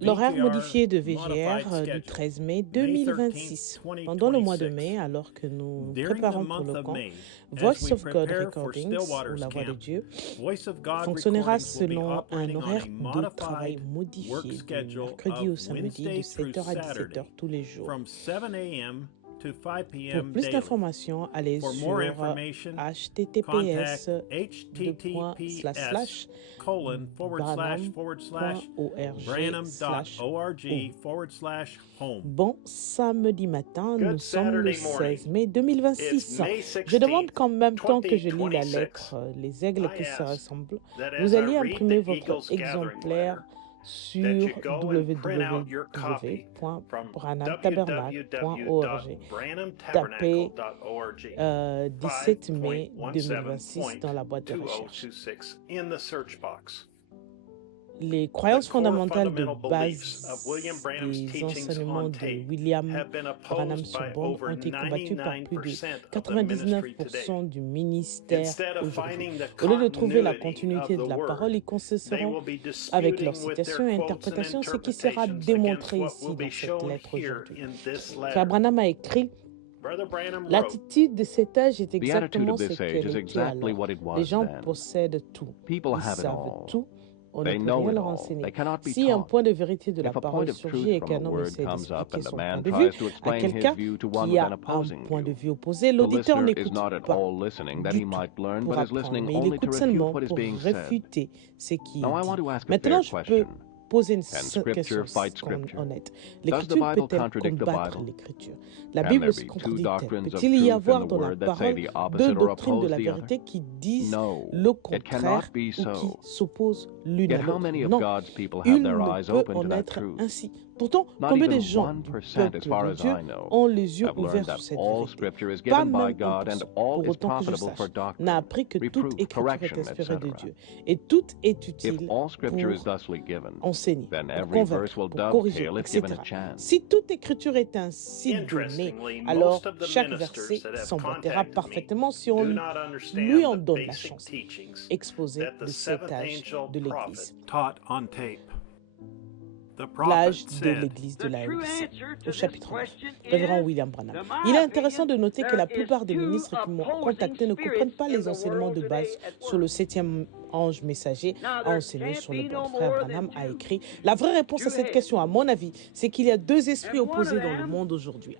L'horaire modifié de VGR du 13 mai 2026. Pendant le mois de mai, alors que nous nous préparons pour le camp, Voice of God Recordings, ou La Voix de Dieu, fonctionnera selon un horaire de travail modifié du mercredi au samedi de 7h à 17h tous les jours. Pour plus d'informations, allez sur https://branham.org/home. Bon samedi matin, nous sommes le 16 mai 2026. Je demande qu'en même temps que je lis la lettre Les aigles qui se ressemblent, vous alliez imprimer votre exemplaire sur www.branhamtabernacle.org. Tapez 17 mai 2026 dans la boîte de recherche. Les croyances fondamentales de base des enseignements de William Branham sur Bond ont été combattues par plus de 99% du ministère aujourd'hui. Au lieu de trouver la continuité de la parole, ils consisteront avec leurs citations et interprétations, ce qui sera démontré ici dans cette lettre aujourd'hui. Frère Branham a écrit: l'attitude de cet âge est exactement ce qu'elle était alors. Les gens possèdent tout, ils savent tout. On ne peut rien leur enseigner. Si un point de vérité de la parole surgit et qu'un homme essaie d'expliquer son point de vue à quelqu'un qui a un point de vue opposé, l'auditeur n'écoute pas du tout pour apprendre, mais il écoute seulement pour réfuter ce qui est dit. Maintenant, je peux poser une question honnête. L'écriture peut-elle combattre l'écriture? La Bible se contredit-elle? Peut-il y avoir dans la parole deux doctrines de la vérité qui disent le contraire ou qui s'opposent l'une à l'autre? Non, il ne peut en être ainsi. Pourtant, combien de gens du peuple de Dieu ont les yeux ouverts sur cette vérité? Pas même 1%, pour autant que je sache, n'a appris que toute écriture est inspirée de Dieu. Et tout est utile pour enseigner, pour convaincre, pour corriger, etc. Si toute écriture est ainsi donnée, alors chaque verset s'emboîtera parfaitement si on lui en donne la chance. Exposé de cet âge de l'Église. L'âge de l'Église de la Odyssée, au chapitre 9, révérend William Branham. Il est intéressant de noter que la plupart des ministres qui m'ont contacté ne comprennent pas les enseignements de base sur le 7e ange messager à enseigner sur le bon. Frère Branham a écrit: la vraie réponse à cette question, à mon avis, c'est qu'il y a deux esprits opposés dans le monde aujourd'hui.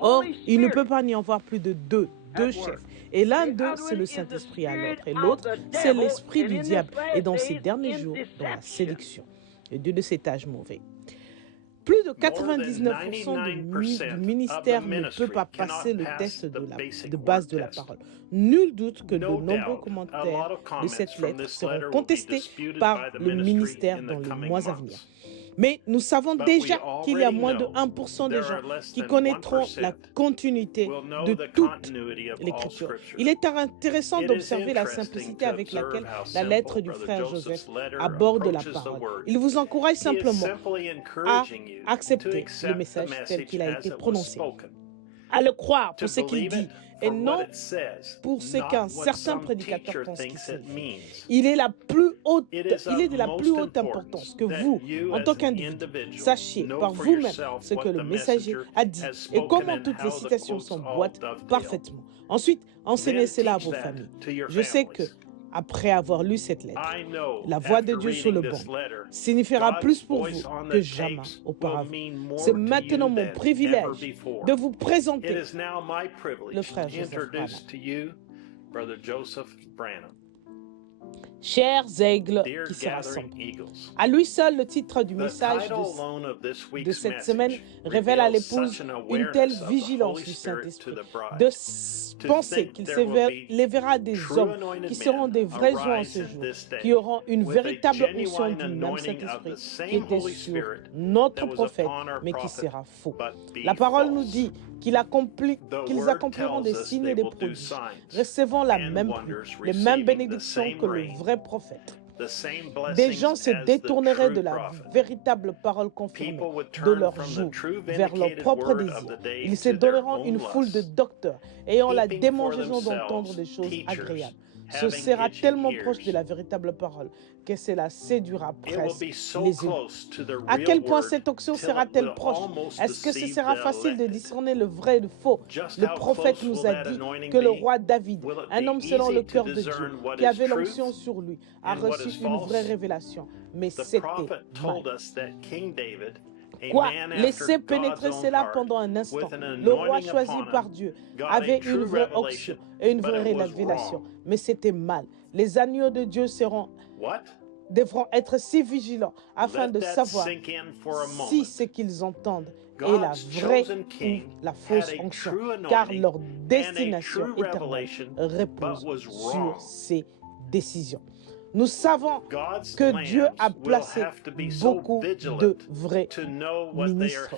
Or, il ne peut pas n'y en avoir plus de deux chefs. Et l'un d'eux, c'est le Saint-Esprit à l'autre. Et l'autre, c'est l'esprit du diable. Et dans ces derniers jours, dans la séduction. Le Dieu de cet âge mauvais. Plus de 99% du ministère ne peut pas passer le test de base de la parole. Nul doute que de nombreux commentaires de cette lettre seront contestés par le ministère dans les mois à venir. Mais nous savons déjà qu'il y a moins de 1% des gens qui connaîtront la continuité de toute l'Écriture. Il est intéressant d'observer la simplicité avec laquelle la lettre du frère Joseph aborde la parole. Il vous encourage simplement à accepter le message tel qu'il a été prononcé, à le croire pour ce qu'il dit et non pour ce qu'un certain prédicateur pense qu'il signifie. Il est de la plus haute importance que vous, en tant qu'individu, sachiez par vous-même ce que le messager a dit et comment toutes les citations s'emboîtent parfaitement. Ensuite, enseignez cela à vos familles. Je sais que, après avoir lu cette lettre, la voix de Dieu sur le banc signifiera plus pour vous que jamais auparavant. C'est maintenant mon privilège de vous présenter le frère Joseph Branham. Chers aigles qui se rassemblent. À lui seul, le titre du message de cette semaine révèle à l'épouse une telle vigilance du Saint-Esprit, de penser qu'il s'élèvera des hommes qui seront des vrais oies en ce jour, qui auront une véritable onction du même Saint-Esprit qui était sur notre prophète, mais qui sera faux. La parole nous dit qu'ils accompliront des signes et des prodiges, recevant la même pluie, les mêmes bénédictions que le vrai prophète. Des gens se détourneraient de la véritable parole confirmée de leur joug vers leur propre désir. Ils se donneront une foule de docteurs ayant la démangeaison d'entendre des choses agréables. se sera tellement proche de la véritable parole que cela séduira presque les élus. À quel point cette onction sera-t-elle proche? Est-ce que ce sera facile de discerner le vrai et le faux? Le prophète nous a dit que le roi David, un homme selon le cœur de Dieu, qui avait l'onction sur lui, a reçu une vraie révélation. Mais c'était mal. Quoi? Laissez pénétrer cela pendant un instant. Le roi choisi par Dieu avait une vraie onction et une vraie révélation, mais c'était mal. Les agneaux de Dieu devront être si vigilants afin de savoir si ce qu'ils entendent est la vraie ou la fausse onction, car leur destination éternelle repose sur ces décisions. Nous savons que Dieu a placé beaucoup de vrais ministres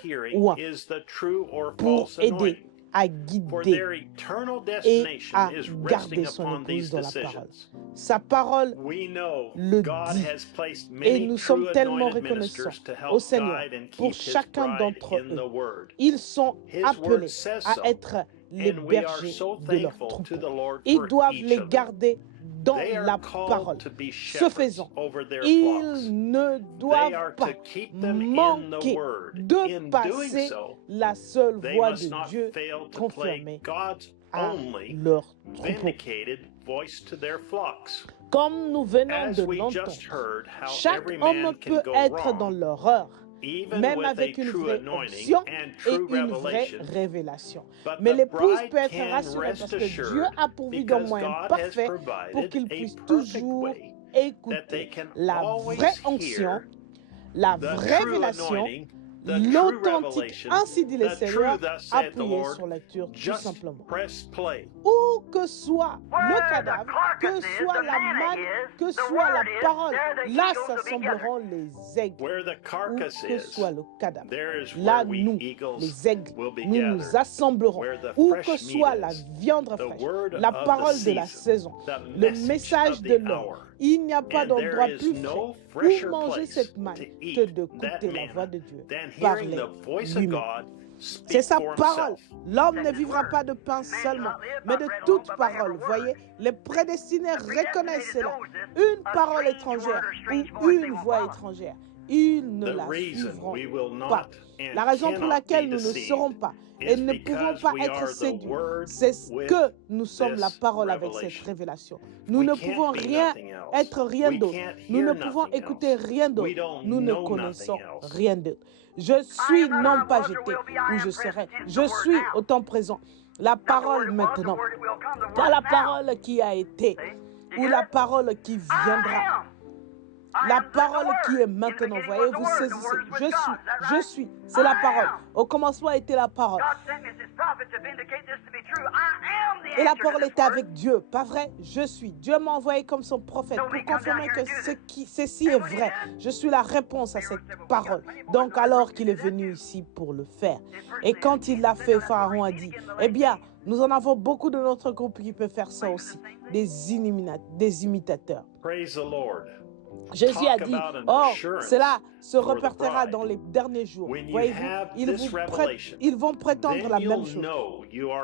pour aider à guider et à garder son épouse dans la parole. Sa parole le dit et nous sommes tellement reconnaissants au Seigneur pour chacun d'entre eux. Ils sont appelés à être les bergers de leur troupeau. Ils doivent les garder dans la parole. Ce faisant, ils ne doivent pas manquer de passer la seule voix de Dieu confirmée à leur troupeau. Comme nous venons de l'entendre, chaque homme peut être dans l'horreur, même avec une vraie onction et une vraie révélation. Mais l'épouse peut être rassurée parce que Dieu a pourvu d'un moyen parfait pour qu'il puisse toujours écouter la vraie onction, la vraie révélation, l'authentique, ainsi dit le Seigneur, appuyé sur la lecture tout simplement. Où que soit le cadavre, que soit la manne, que soit la parole, là s'assembleront les aigles. Où que soit le cadavre, là nous, les aigles, nous nous assemblerons. Où que soit la viande fraîche, la parole de la saison, le message de l'heure, il n'y a pas d'endroit plus frais pour manger cette manne que d'écouter la voix de Dieu parler lui-même. C'est sa parole. L'homme ne vivra pas de pain seulement, mais de toute parole. Voyez, les prédestinés reconnaissent cela. Une parole étrangère ou une voix étrangère, ils ne la suivront pas. La raison pour laquelle nous ne serons pas et ne pouvons pas être séduits, c'est que nous sommes la parole avec cette révélation. Nous ne pouvons être rien d'autre. Nous ne pouvons écouter rien d'autre. Nous ne connaissons rien d'autre. Je suis non pas j'étais ou je serai. Je suis au temps présent. La parole maintenant. Pas la parole qui a été ou la parole qui viendra. La parole qui est maintenant, voyez, vous saisissez. Je suis, c'est la parole. Au commencement était la parole. Et la parole était avec Dieu, pas vrai? Je suis. Dieu m'a envoyé comme son prophète pour confirmer que ceci est vrai. Je suis la réponse à cette parole. Donc alors qu'il est venu ici pour le faire. Et quand il l'a fait, Pharaon a dit, eh bien, nous en avons beaucoup de notre groupe qui peuvent faire ça aussi. Des imitateurs. Praise the Lord. Jésus a dit, oh, cela se repartira dans les derniers jours. Voyez-vous, ils vont prétendre la même chose.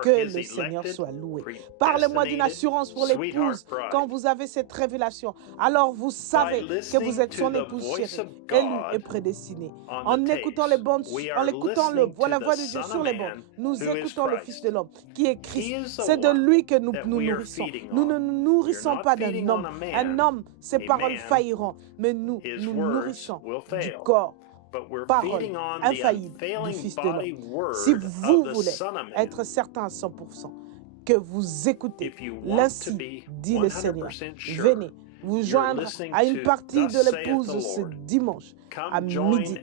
Que le Seigneur soit loué. Parlez-moi d'une assurance pour l'épouse quand vous avez cette révélation. Alors vous savez que vous êtes son épouse chérie, élue et prédestinée. En écoutant les bandes, en écoutant la voix de Dieu sur les bandes, nous écoutons le Fils de l'homme qui est Christ. C'est de lui que nous nous nourrissons. Nous ne nous nourrissons pas d'un homme. Un homme, ses paroles failliront, mais nous nous nourrissons du corps, parole infaillible du Fils de l'homme. Si vous voulez être certain à 100% que vous écoutez, l'ainsi dit le Seigneur, venez vous joindre à une partie de l'épouse ce dimanche à midi,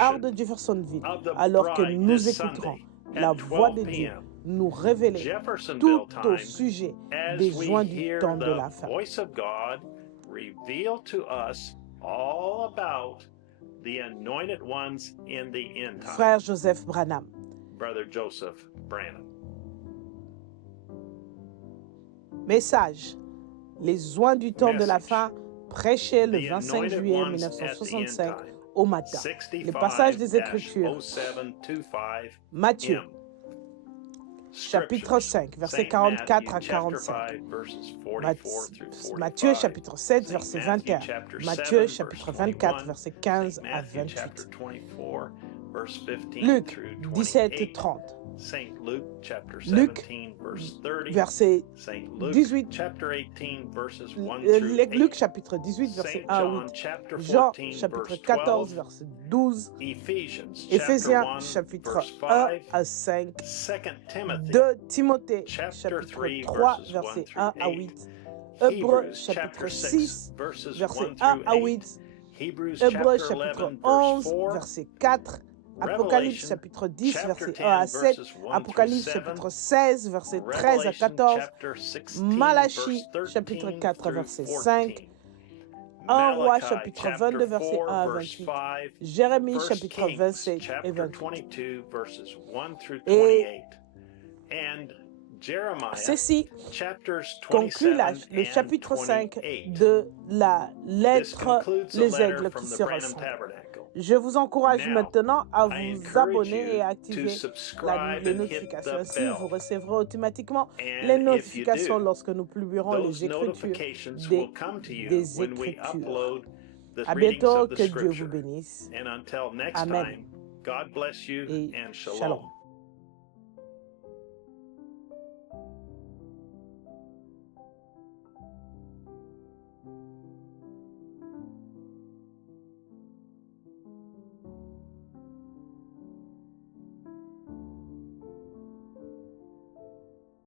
heure de Jeffersonville, alors que nous écouterons la voix de Dieu nous révéler tout au sujet des joints du temps de la fin. Reveal to us all about the anointed ones in the end time. Frère Joseph Branham. Brother Joseph Branham. Message. Les joints du temps de la fin, prêché le 25 juillet 1965 au matin. Le passage des Écritures. Matthieu. chapitre 5, versets 44 à 45. Matthieu, chapitre 7, verset 21. Matthieu, chapitre 24, verset 15 à 28. Luc, 17, 30. Luc, verset 18. Luc, chapitre 18, verset 1 à 8. Jean, chapitre 14, verset 12. Éphésiens, chapitre 1 à 5. 2 Timothée, chapitre 3, verset 1 à 8. Hébreux, chapitre 6, verset 1 à 8. Hébreux, chapitre 11, verset 4. Apocalypse chapitre 10, verset 1 à 7, Apocalypse chapitre 16, verset 13 à 14, Malachie chapitre 4, verset 5, 1 Roi chapitre 22, verset 1 à 28, Jérémie chapitre 27 et 28. Et ceci conclut le chapitre 5 de la lettre Les Aigles qui se ressemblent. Je vous encourage maintenant à vous abonner et à activer les notifications. Ainsi, vous recevrez automatiquement les notifications lorsque nous publierons les Écritures des Écritures. À bientôt, que Dieu vous bénisse. Amen. Et shalom.